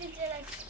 Güzel açık.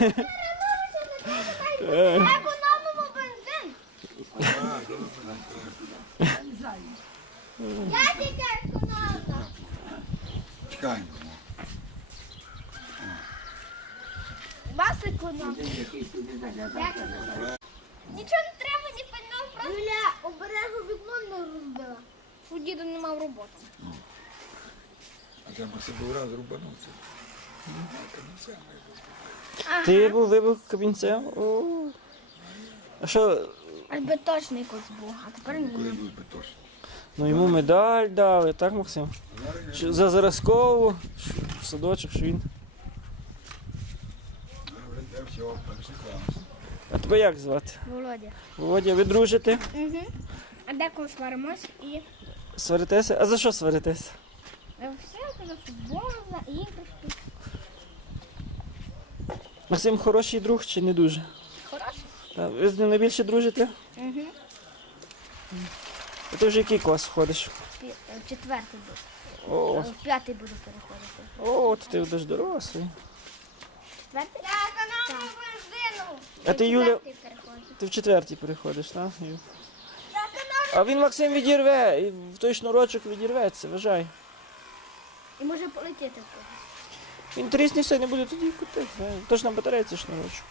Економимо бензин. Я тільки економна. Чекай. Вас економ. Нічого не треба, ні пального просто. Юля, обережу вікно не розбила. У діда не роботи. А треба собі раз рубанути. Ти був вибух кабінцем? О. А що? Безбиточний кот був, а тепер ні. Ну йому медаль дали, так, Максим? За зразкову в садочок, що він. А тебе як звати? Володя. Володя, ви дружите? Угу. А деколи сваримось і Сваритеся? А за що сваритеся? Е, все за футбол, за іграшки. Максим хороший друг чи не дуже? Хороший. Ви з ним найбільше дружите? Угу. А ти вже який клас ходиш? Е, четвертий буду. О. Е, в п'ятий буду переходити. О, то ти будеш дорослий. Четвертий? Так. А ти Юля. Ти в четвертий переходиш, так? А він Максим відірве, і в той шнурочок відірветься, вважай. І може полетіти в кого? Інтересні все, не буде тоді кути. Тож нам батарейці шнурочок.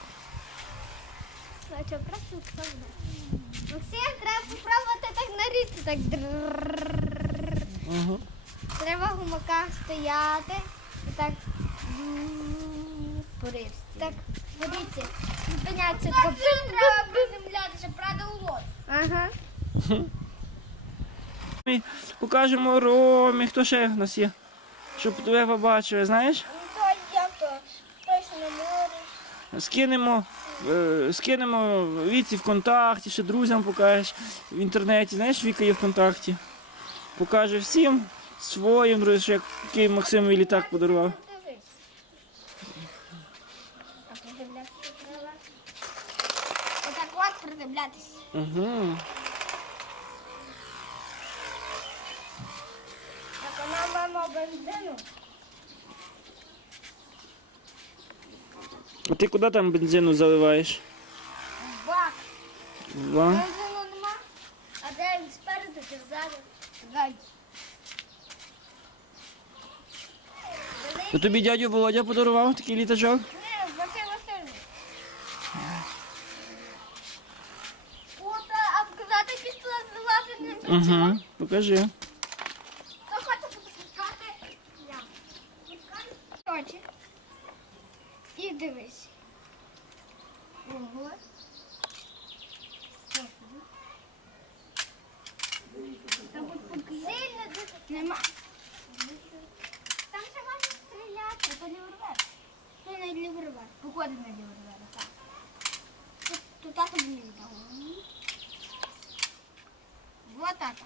Бачу, просто складно. Максим, треба попробувати так на річці, так. Угу. Треба в гумаках стояти і так порився. Так, дивіться, зупинятися. Так, треба приземлятися, правда, у лодку. Ага. Покажемо Ромі, хто ще в нас є, щоб тебе побачили, знаєш? Скинемо, е, скинемо Віці ВКонтакті, ще друзям покажеш в інтернеті. Знаєш, Віка є ВКонтакті. Покаже всім своїм, друзі, як- який Максимові літак подарував. Отак от приземлятися. Угу. Так, вона маємо бензину. А ти куди там бензину заливаєш? Бак. Ва. Бензину нема. А де він спереду чи ззаду? Ззаду. То тобі дядю Володя подарував такий літачок? Ні, Василь Васильович. От, а з? Угу. Покажи. Хто хоче попускати? Я. Пускай. Коротше. І дивись. Ого. Сильно дуже. Нема. переходить на ліву зараз. Так. Тут, тут тато мені дав. Вот тата.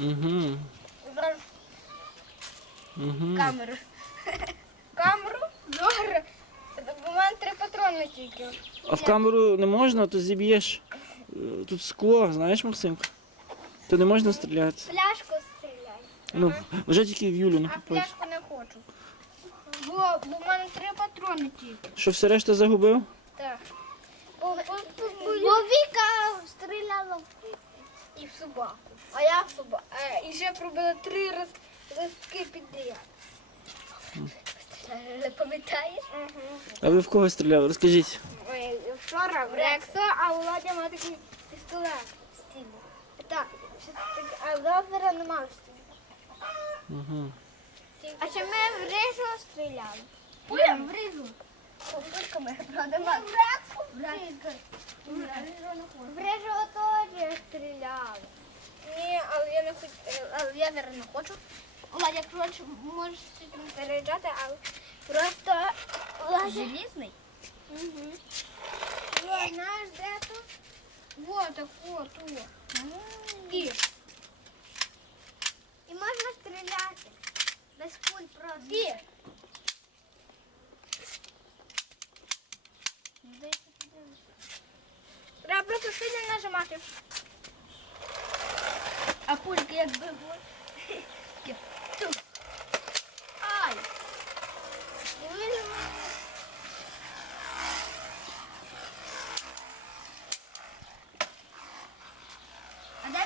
Угу. Зараз Угу. камеру. Камеру? Добре. У мене три патрони тільки. А в камеру не зіб'єш. Е, Тут скло, знаєш, Максимка? То не можна стріляти. Пляшку стріляй. Ну, вже тільки в Юлю не А попасть. пляшку не хочу. Бо, бо в мене три патрони тільки. Що все решта загубив? Так. Бо, бо Віка стріляла в- і в собаку. А я в собаку. І ще пробила три раз листки підряд. Не пам'ятаєш? А ви в кого стріляли? Розкажіть. Ой, Вчора в Рексо, а Володя має такий пістолет в стілі. Так, щось таке, а Лазера немає в стілі. Угу. А ще ми в рижу стріляли. Пулям в рижу. Правда, в Рексу в рижу. В рижу теж стріляли. Ні, але я не хочу, але я не хочу. Якщо хочеш, можеш цим переїжджати, але просто Желізний? Угу. О, знаєш, де тут? Вот так, вот, тут. І. І можна стріляти. Без пуль просто. І. Треба просто сильно нажимати. А пульки якби були. Тут. Ай! Дивись,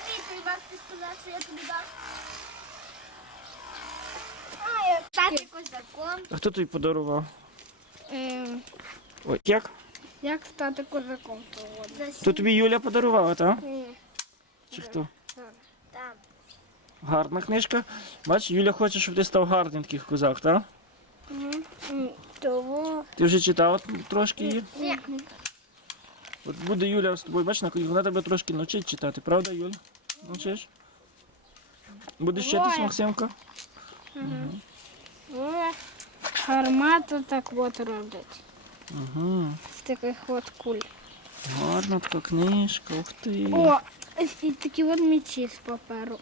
А де мій твій вас що я тобі дав? Козаком. А хто тобі подарував? Ем, Ой, як? як стати козаком? То тобі Юля подарувала, так? Ні, Чи хто? там. Гарна книжка. Бач, Юля хоче, щоб ти став гарним таких козак, так? Того. Ти вже читав трошки її? Ні. От буде Юля з тобою, бач, на вона тебе трошки навчить читати, правда, Юля? Навчиш? Будеш вчитись. Максимка? О, гармату так от роблять. Угу. З таких от куль. Гарна така книжка, ух ти. О, і такі от мечі з паперу.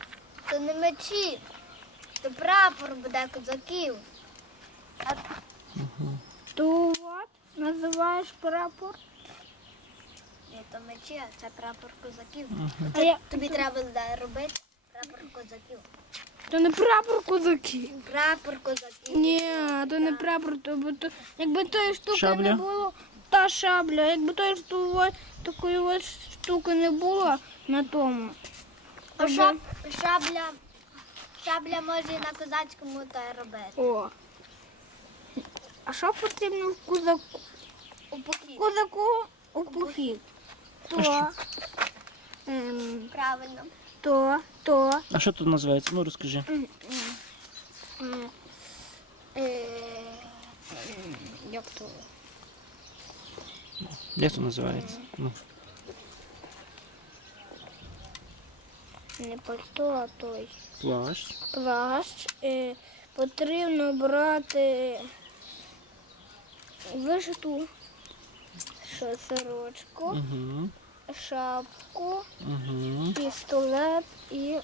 То не мечі, то прапор буде козаків. То от називаєш прапор. Ні, то мечі, а це прапор козаків. А я Тобі треба робити прапор козаків. то не прапор козаків. Прапор козаків. Ні, то не прапор, то, бо то якби тої штуки Шабля? не було, та шабля, якби тої штуки, такої штуки не було на тому. А шаб, шабля, шабля може і на козацькому та робити. О. А що потрібно козаку? У похід. Козаку у похід. То, ем, Правильно. то, то, А що тут називається? Ну розкажи. е, як то? Як це називається? Ну. Не пальто, а той. Плащ. плащ. Е, потрібно брати вишиту що, сорочку, Угу. шапку, Угу. пістолет і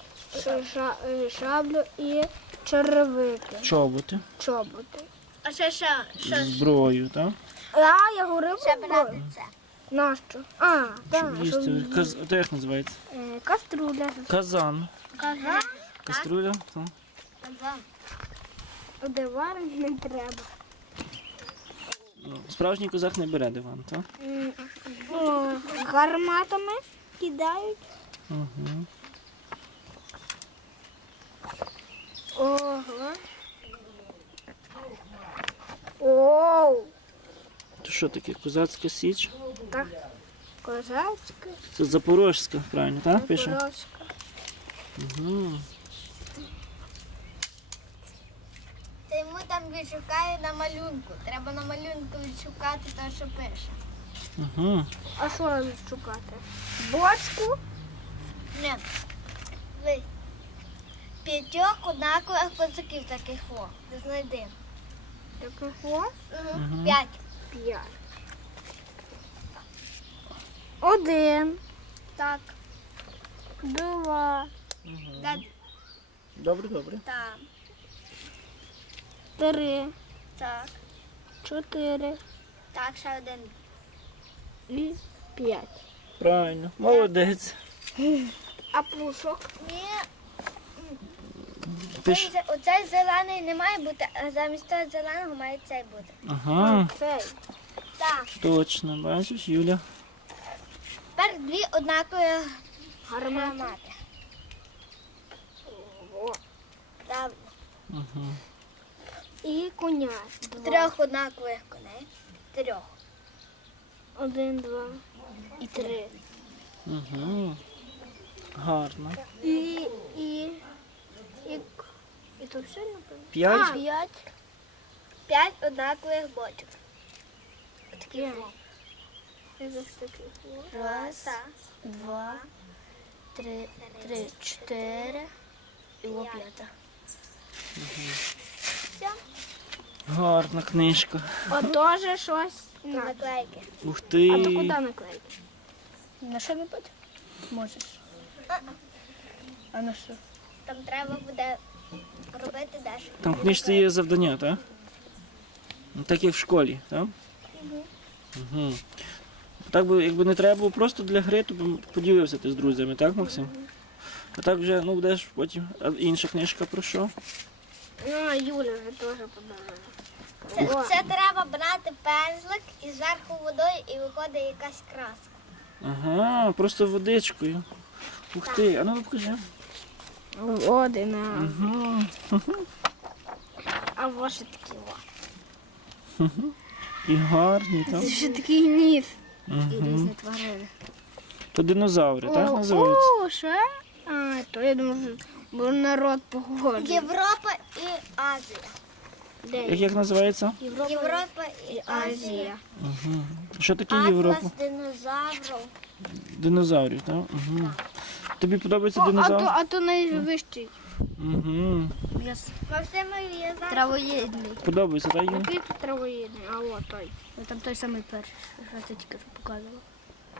ша- е, шаблю і черевики, Чоботи. чоботи. А ще що? Що Зброю, так? А, я говорив ще брати це? Нащо? А, так. Каз... То як називається? е, каструля. Казан. Казан. Каструля? Так. Казан. Диван не треба. Ну, Справжній козак не бере диван, так? О, гарматами кидають. Угу. Ого. Оу. То що таке? Козацька січ? Так. Козацька. Це Запорожська, правильно, так? Пише? Запорозька. Угу. Це йому там відшукає на малюнку. Треба на малюнку відшукати те, що пише. Угу. А що нам шукати? Бочку? Ні. Ви. П'ятьох однакових козаків таких о. Ти знайди. Такого Угу. П'ять. п'ять. Один, Так, два, Добре, добре. так, три, так, чотири так, ще один. і п'ять. Правильно. Молодець. А пушок? Ні, Пиш. цей, оцей зелений не має бути, а замість того зеленого має цей бути. Ага, Цей. Так, точно. Бачиш, Юля. тепер дві однакові Гармати. гармати. Правильно. Угу. І коня. Трьох однакових коней. Трьох. Один, два і три. Угу. Гарно. І, і, і, і то все, напевно? П'ять? п'ять. П'ять однакових бочок. Такі. Раз, два, Три, три, чотири і о п'ята. Гарна книжка. А теж щось. наклейки. Ух ти. А то куди наклеїти? На що випити? Можеш. А на що? Там треба буде робити дещо. Там в книжці є завдання, так? Ну, Так як в школі, так? Угу. Так би, якби не треба було просто для гри, то б поділився ти з друзями, так, Максим? А так вже, ну будеш потім. А інша книжка про що? Ну, а Юля вже теж подарувала. Це, це треба брати пензлик і зверху водою і виходить якась краска. Ага, просто водичкою. Ух ти, а ну покажи. Один, Угу. а ваші такі о. І гарні, так? Це ще такий ніс. І різні тварини. То динозаври, так називаються? О, ще? А, то я думаю, бо народ похожий. Європа і Азія. Де? Як, як називається? Європа, Європа і Азія. Угу. Що таке Атлас Європа? динозаврів. Динозаврів, так? Угу. Тобі подобається О, а то, а то найвищий. Угу. Травоєдний. Подобається, так? Який тут травоєдний? А от той. Там той самий перший, що ти тільки що показувала.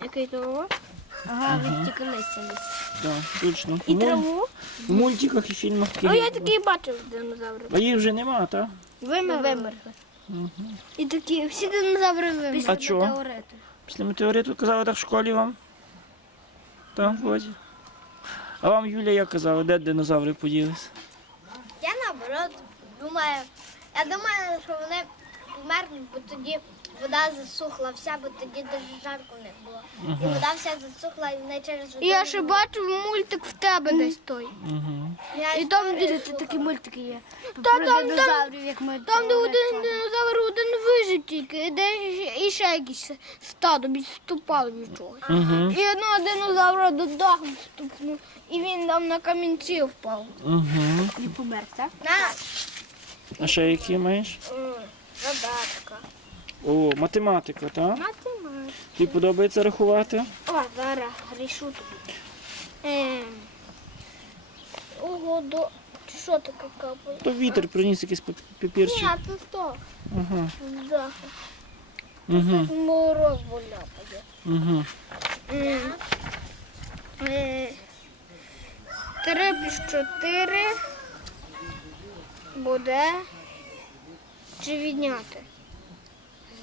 Який то? о? Ага, він тільки листя ліс. Так, точно. І Ну, траву? В мультиках і фільмах такі. О, я такий бачив динозаврів. А їх вже нема, так? Вимерли. Вимерли. І такі, всі динозаври вимерли. А чого? Після метеориту казали так в школі вам? Так, Володя? А вам Юля як казала, де динозаври поділись? Я наоборот думаю, я думаю, що вони помернуть, бо тоді вода засухла вся, бо тоді дуже жарко в них було. І вода вся засухла, і вони через воду. Я ще бачив мультик в тебе десь той. Угу. Я І там де такі мультики є. Та Про там- динозаврів, як ми Там, де один динозавр один вижив тільки, де ще- і ще якісь стадо відступало від чогось. Угу. І одного динозавра до даху ступнув, і він там на камінці впав. Угу. І помер, так? на А ще які маєш? задатка. О, математика, так? Математика. Тобі подобається рахувати? О, зараз рішу тобі. Ем. Ого, до... Що таке капає? То вітер приніс якийсь пап- папірчик. Ні, це то. Ага. Угу. Мороз боляпає. Угу. Ем. Е, Три плюс чотири буде чи відняти?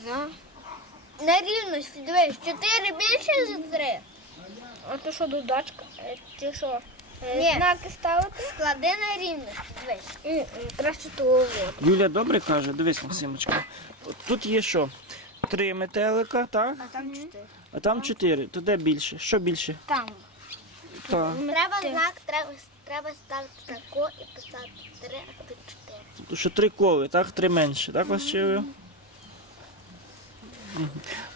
За. На рівності, дивись, 4 більше за 3. А то що додачка? Е, Чи що? Е, Ні. Знаки ставити? Склади на рівності, дивись. М-м, Краще того. от. Юля добре каже, дивись, Максимочка. От Тут є що? Три метелика, так? А там чотири. А там чотири. То де більше? Що більше? Там. Так. Треба знак, треба, треба ставити тако і писати 3, а тут 4. Тобто, що три коли, так? Три менше, так вас вчили?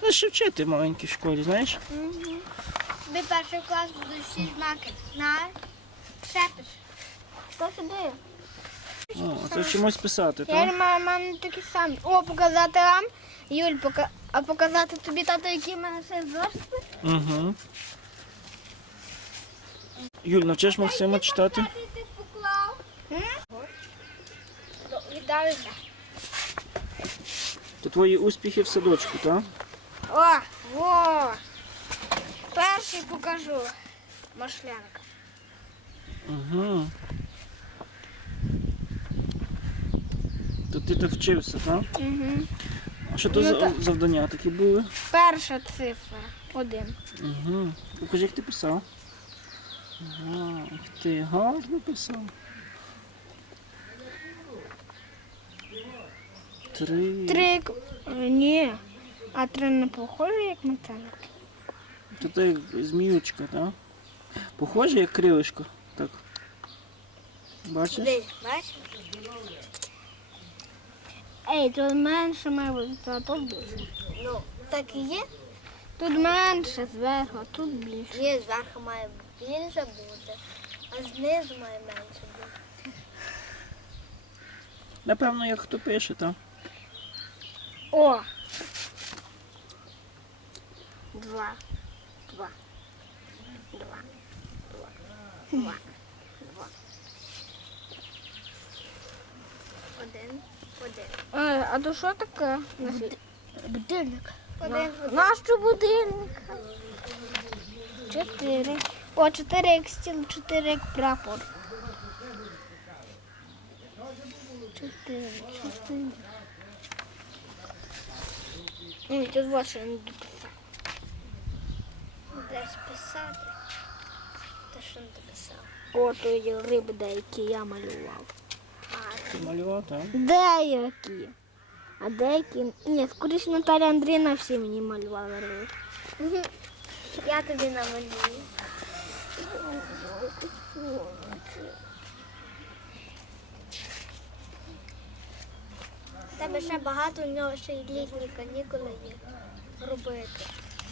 Ну, ще вчити в маленькій школі, знаєш? Тобі перший клас будуть всі знаки. Знаєш? Шепиш. Хто сюди? О, це вчимось писати, Я так? маю мене такі самі. О, показати вам. Юль, пока... а показати тобі тато, які в мене ще зошити? Угу. Юль, навчиш Максима читати? Ти поклав. Віддав. То твої успіхи в садочку, так? О, о. покажу. Машлянка. Угу. То ти так вчився, так? Угу. А що то Ну, за так. завдання такі були? Перша цифра. Один. Угу. Покажи, як ти писав. Ага, ух ти гарно писав. Три. Три. е, Ні. А три не похоже, як метелик. То ти як зміючка, так? Похоже, як крилишко. Так. Бачиш? Бачиш? Ей, тут менше має бути, а тут більше. Ну, так і є. Тут менше зверху, а тут більше. Ні, зверху має більше бути, а знизу має менше бути. Напевно, як хто пише, так? О! Два. Два. Два. Два. Два. Два. Один, один. Е, а то що таке? Будильник. На- Один, Нащо будильник? Чотири. О, чотири як стіл, чотири як прапор. Чотири, чотири. Ні, тут вот що я не дописав. Десь писати. Та що не дописав? О, то є риби деякі я малював. Ти малював, так? Деякі. А деякі. Ні, скоріше Наталя Андріївна всі мені малювали риби. Я тобі намалюю. Тебе ще багато, у нього ще й літні канікули є. Робити.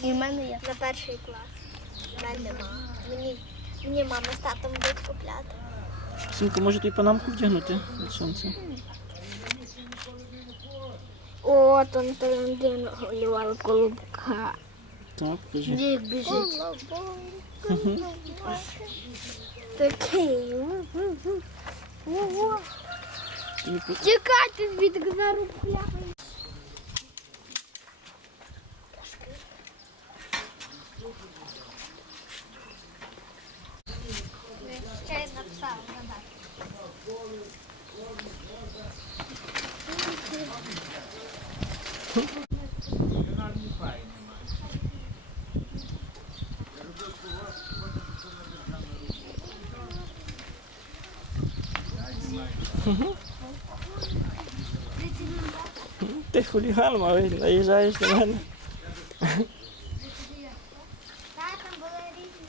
І в мене є. На перший клас. У мене нема. Мені, мені мама з татом будуть купляти. Синку, може ти панамку вдягнути від сонця? О, то Наталя Андріївна малювала колобка. Так, покажи. Як біжить. Такий. По- Тікайте звідки за руку Ти хуліган, мабуть, наїжджаєш на мене. Так, там були різні,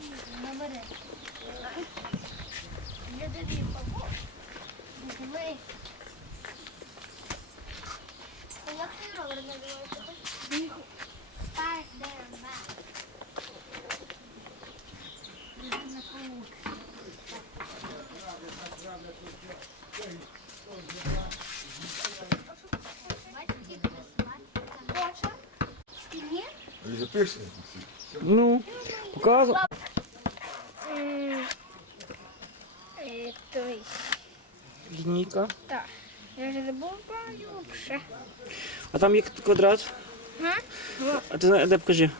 різні номери. Я тобі помог. Диви. А Як ти ровер називається? Спайдермен. Запишете? Ну, показуй. Е, Той. Лінійка. Так. Я вже забуваю вже. А там є квадрат. А ти знаєш, де покажи?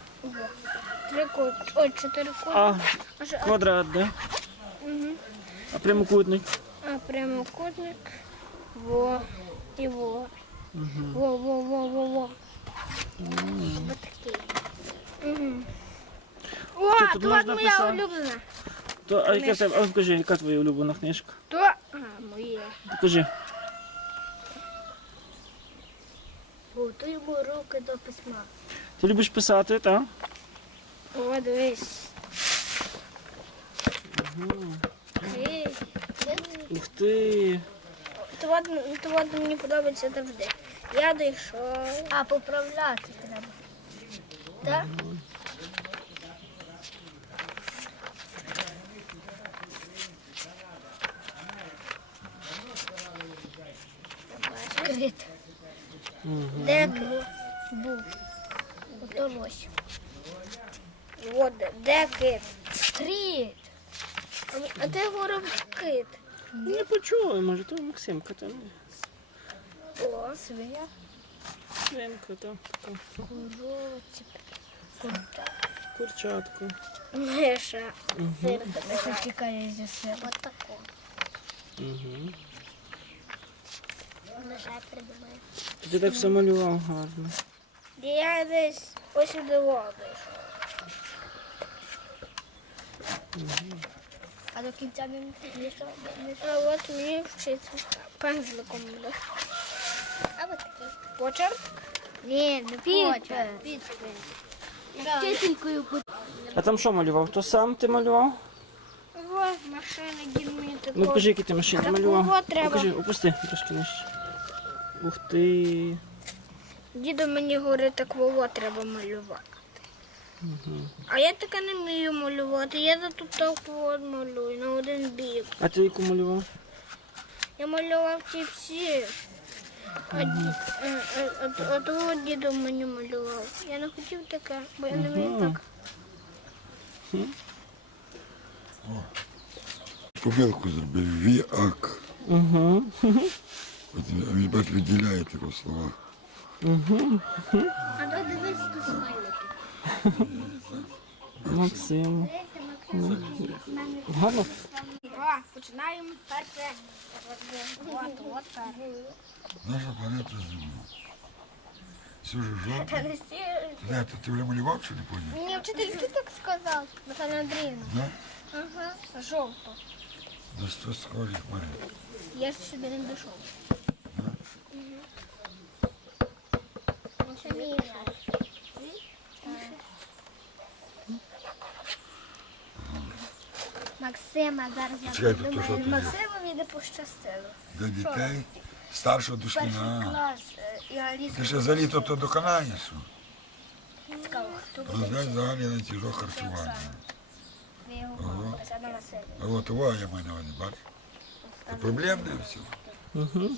Три кут. Ой, чотири кут. А, квадрат, де? А прямокутник. а прямокутник. Во. І во. Во, во, во, во, во. Угу. О, Тут тут можна моя писати. улюблена. То, а яка в тебе? А ну, покажи, яка твоя улюблена книжка? То, а, моє. Покажи. Готуй йому руки до письма. Ти любиш писати, так? О, дивись. Ей, Ух ти. То от, то от мені подобається завжди. Я дійшов. А поправляти треба. Так? Крит. Де був? Удалось. От, де кит? Крит. А, ми- а ти говорив кит. Не почули, може, то Максимка там. О, Свия. Свинка там. така. Коровці. Курчатку. Миша. Сир Що тікає зі себе. От таку. Угу. Миша придумає. Ти так все малював гарно. Я десь ось сюди воду. А до кінця Миша, А от мені вчиться пензликом буде. А от такий. Почерк? Ні, не. Підпис. А там що малював? То сам ти малював? Ось машина, дімі. Ну покажи, які ти машини малював. треба. Покажи, опусти трошки нижче. Ух ти. Дідо мені говорить, так вово треба малювати. А я таке не вмію малювати. Я за тут так от малюю на один бік. А ти яку малював? Я малював ці всі. А, ді- а, а, того дідо мені малював. Я не хотів таке, бо я не вмію так. Помилку зробив. Віак. Угу. От він бач виділяє такі слова. А то дивись тут смайлики. Максим. Гарно. Починаємо перше. От, от. Наша планета Земля. Все ж Та жовте. не всі. Не, то ти вже малював, чи не поняв? Мені вчительки так сказав, Наталя Андріївна. Да? Ага, жовто. За що схожих мене. Я ж сюди не дійшов. Це Міша. Максима зараз я Чекай, то що тут є? Максимові не пощастило. Для дітей старшого Перший дошкільна. клас е, і Аліса Ти ще за літо то доконаєш. цікаво, хто буде Розглянь загальний ланцюжок харчування. ви його мама, Тетяна Васильівна. А от того я маю на увазі, бачиш? Це проблемне все. Угу.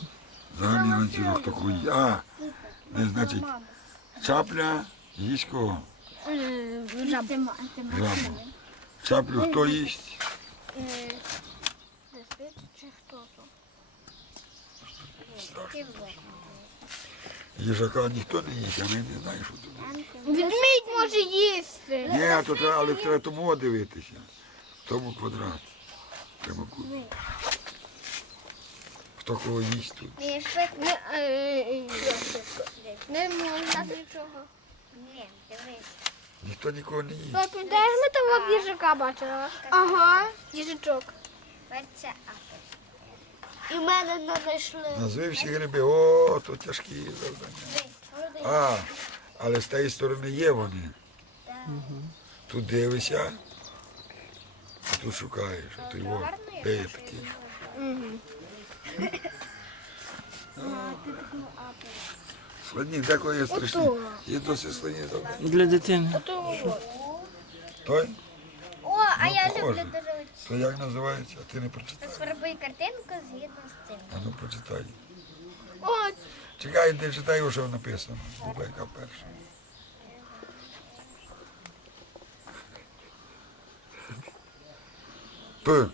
Загальний ланцюжок такий. А, не значить, чапля, їсть кого? Жаба. Ти ма- Жабу. Чаплю хто їсть? Чи хто то? Їжака ніхто не їсть, а ми не знаємо, що тут. Відмідь може їсти. Ні, то треба, але треба тому дивитися. В тому квадраті. Прямокутний. Хто кого їсть тут? Не, е, не можна нічого. Ні, дивись. Ніхто нікого не їсть. Пам'ятаєш, ми того їжака бачили? Ага. Їжачок. Перця апель. І в мене не знайшли. Назви всі гриби, о, то тяжкі завдання. А, але з тієї сторони є вони. Тут дивишся, а тут шукаєш, а тут во, де є такі. Складні, деколи є страшні. Є досить складні завдання. Для дитини. Той? О, а Ну, я похоже. люблю дуже То як називається? А ти не прочитай. Зроби картинку згідно з цим. А ну прочитай. О, Чекай, не читай, що написано. Бо яка перша. П.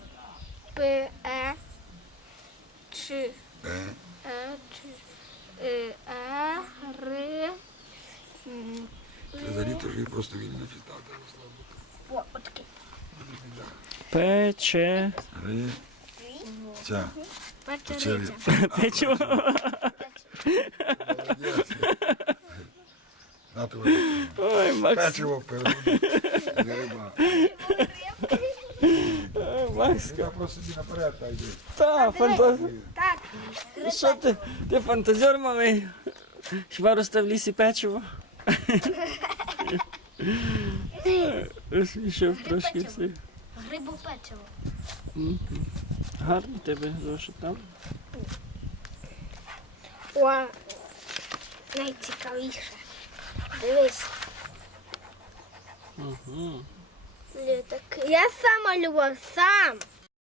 П, Е, Ч, Е. Е, Ч, Е, Р, М, Це за літо ж її просто вільно читати. О, отакий. Пече. Ри. Ця. Печериця. Печиво. Молодець. На тобі. Ой, Макс. Печиво перебуди. Риба. Я просто собі наперед та йди. Та, фантаз... так. Що ти? Ти фантазер малий? Хіба росте в лісі печиво? Розсмішив трошки всіх. Грибу печиво. Гарно тебе зошит там. О, найцікавіше. Дивись. Угу. Літак. Я сам малював, сам.